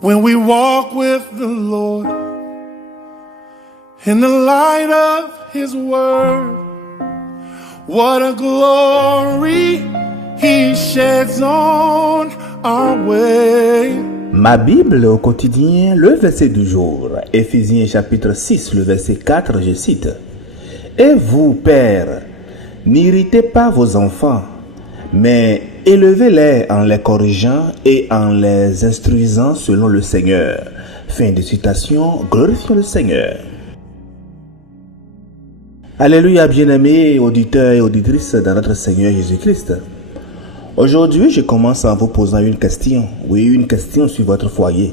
When we walk with the Lord in the light of His Word, what a glory He sheds on our way. Ma Bible au quotidien, le verset du jour, Éphésiens chapitre 6, le verset 4, je cite. Et vous, pères, n'irritez pas vos enfants, mais élevez-les en les corrigeant et en les instruisant selon le Seigneur. Fin de citation, glorifions le Seigneur. Alléluia, bien-aimés auditeurs et auditrices de notre Seigneur Jésus-Christ. Aujourd'hui, je commence en vous posant une question. Oui, une question sur votre foyer.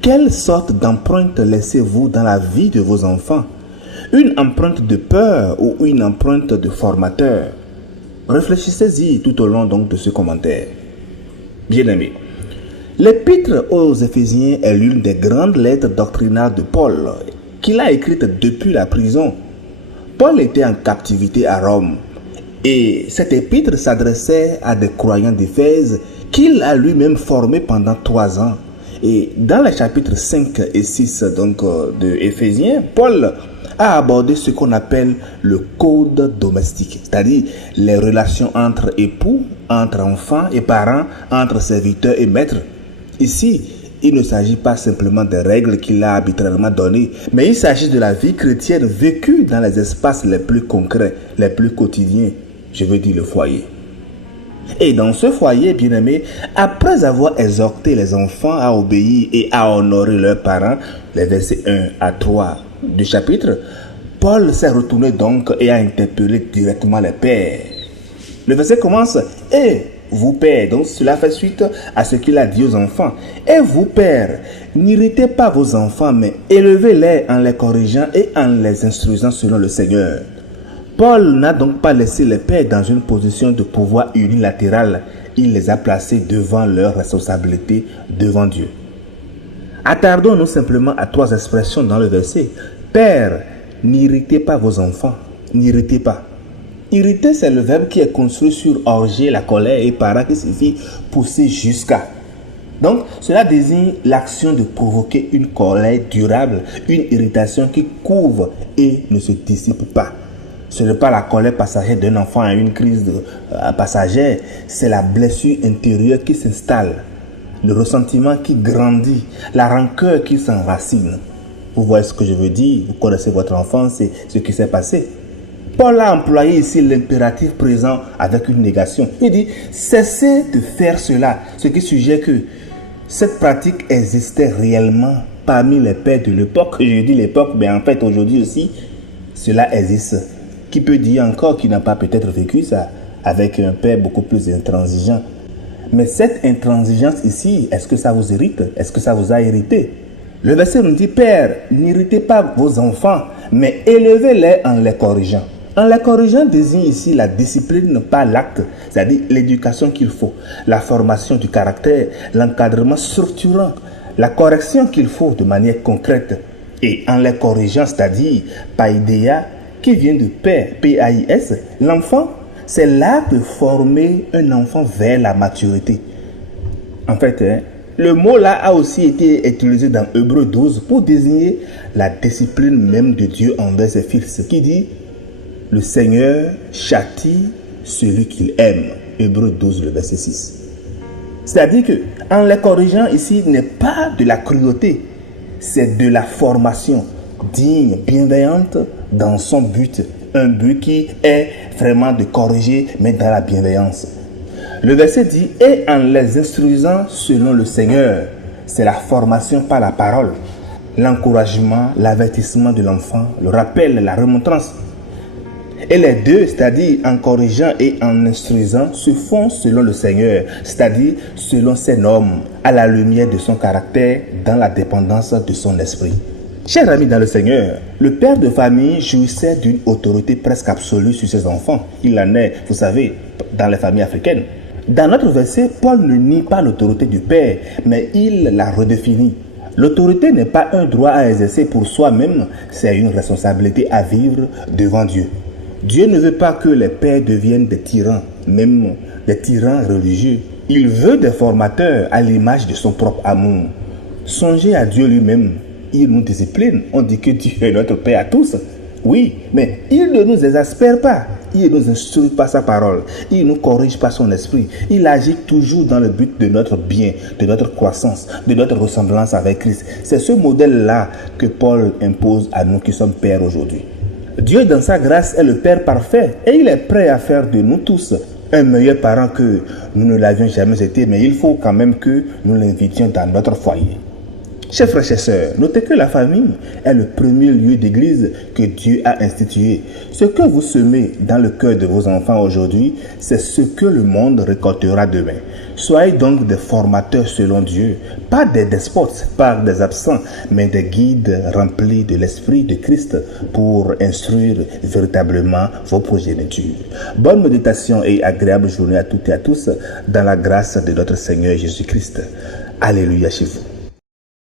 Quelle sorte d'empreinte laissez-vous dans la vie de vos enfants? Une empreinte de peur ou une empreinte de formateur? Réfléchissez-y tout au long donc de ce commentaire. Bien-aimés, l'épître aux Éphésiens est l'une des grandes lettres doctrinales de Paul, qu'il a écrite depuis la prison. Paul était en captivité à Rome. Et cette épître s'adressait à des croyants d'Éphèse qu'il a lui-même formés pendant 3 ans. Et dans les chapitres 5 et 6 donc, de Éphésiens, Paul a abordé ce qu'on appelle le code domestique, c'est-à-dire les relations entre époux, entre enfants et parents, entre serviteurs et maîtres. Ici, il ne s'agit pas simplement des règles qu'il a arbitrairement données, mais il s'agit de la vie chrétienne vécue dans les espaces les plus concrets, les plus quotidiens. Je veux dire le foyer. Et dans ce foyer, bien-aimé, après avoir exhorté les enfants à obéir et à honorer leurs parents, les versets 1 à 3 du chapitre, Paul s'est retourné donc et a interpellé directement les pères. Le verset commence « Et vous, pères », donc cela fait suite à ce qu'il a dit aux enfants. « Et vous, pères, n'irritez pas vos enfants, mais élevez-les en les corrigeant et en les instruisant selon le Seigneur. » Paul n'a donc pas laissé les pères dans une position de pouvoir unilatéral. Il les a placés devant leurs responsabilités devant Dieu. Attardons-nous simplement à 3 expressions dans le verset. Père, n'irritez pas vos enfants. N'irritez pas. Irriter, c'est le verbe qui est construit sur orger, la colère, et para qui signifie pousser jusqu'à. Donc, cela désigne l'action de provoquer une colère durable, une irritation qui couvre et ne se dissipe pas. Ce n'est pas la colère passagère d'un enfant à une crise passagère, c'est la blessure intérieure qui s'installe, le ressentiment qui grandit, la rancœur qui s'enracine. Vous voyez ce que je veux dire, vous connaissez votre enfance et ce qui s'est passé. Paul a employé ici l'impératif présent avec une négation. Il dit, cessez de faire cela, ce qui suggère que cette pratique existait réellement parmi les pères de l'époque. Je dis l'époque, mais en fait aujourd'hui aussi, cela existe. Qui peut dire encore qu'il n'a pas peut-être vécu ça avec un père beaucoup plus intransigeant. Mais cette intransigeance ici, est-ce que ça vous irrite? Est-ce que ça vous a irrité? Le verset nous dit, Père, n'irritez pas vos enfants, mais élevez-les en les corrigeant. En les corrigeant désigne ici la discipline, pas l'acte, c'est-à-dire l'éducation qu'il faut, la formation du caractère, l'encadrement structurant, la correction qu'il faut de manière concrète. Et en les corrigeant, c'est-à-dire païdéa, qui vient de père, P-A-I-S, l'enfant, c'est l'art de former un enfant vers la maturité. En fait, le mot là a aussi été utilisé dans Hébreux 12 pour désigner la discipline même de Dieu envers ses fils, qui dit « Le Seigneur châtie celui qu'il aime ». Hébreux 12, le verset 6. C'est-à-dire que en les corrigeant ici, n'est pas de la cruauté, c'est de la formation digne, bienveillante dans son but, un but qui est vraiment de corriger, mais dans la bienveillance. Le verset dit, et en les instruisant selon le Seigneur, c'est la formation par la parole, l'encouragement, l'avertissement de l'enfant, le rappel, la remontrance. Et les deux, c'est-à-dire en corrigeant et en instruisant, se font selon le Seigneur, c'est-à-dire selon ses normes, à la lumière de son caractère, dans la dépendance de son esprit. Chers amis dans le Seigneur, le père de famille jouissait d'une autorité presque absolue sur ses enfants. Il en est, vous savez, dans les familles africaines. Dans notre verset, Paul ne nie pas l'autorité du père, mais il la redéfinit. L'autorité n'est pas un droit à exercer pour soi-même, c'est une responsabilité à vivre devant Dieu. Dieu ne veut pas que les pères deviennent des tyrans, même des tyrans religieux. Il veut des formateurs à l'image de son propre amour. Songez à Dieu lui-même. Il nous discipline. On dit que Dieu est notre Père à tous. Oui, mais il ne nous exaspère pas. Il ne nous instruit par sa parole. Il ne nous corrige par son esprit. Il agit toujours dans le but de notre bien, de notre croissance, de notre ressemblance avec Christ. C'est ce modèle-là que Paul impose à nous qui sommes pères aujourd'hui. Dieu, dans sa grâce, est le Père parfait et il est prêt à faire de nous tous un meilleur parent que nous ne l'avions jamais été, mais il faut quand même que nous l'invitions dans notre foyer. Chers frères et sœurs, notez que la famille est le premier lieu d'église que Dieu a institué. Ce que vous semez dans le cœur de vos enfants aujourd'hui, c'est ce que le monde récoltera demain. Soyez donc des formateurs selon Dieu, pas des despotes, pas des absents, mais des guides remplis de l'Esprit de Christ pour instruire véritablement vos progénitures. Bonne méditation et agréable journée à toutes et à tous dans la grâce de notre Seigneur Jésus-Christ. Alléluia chez vous.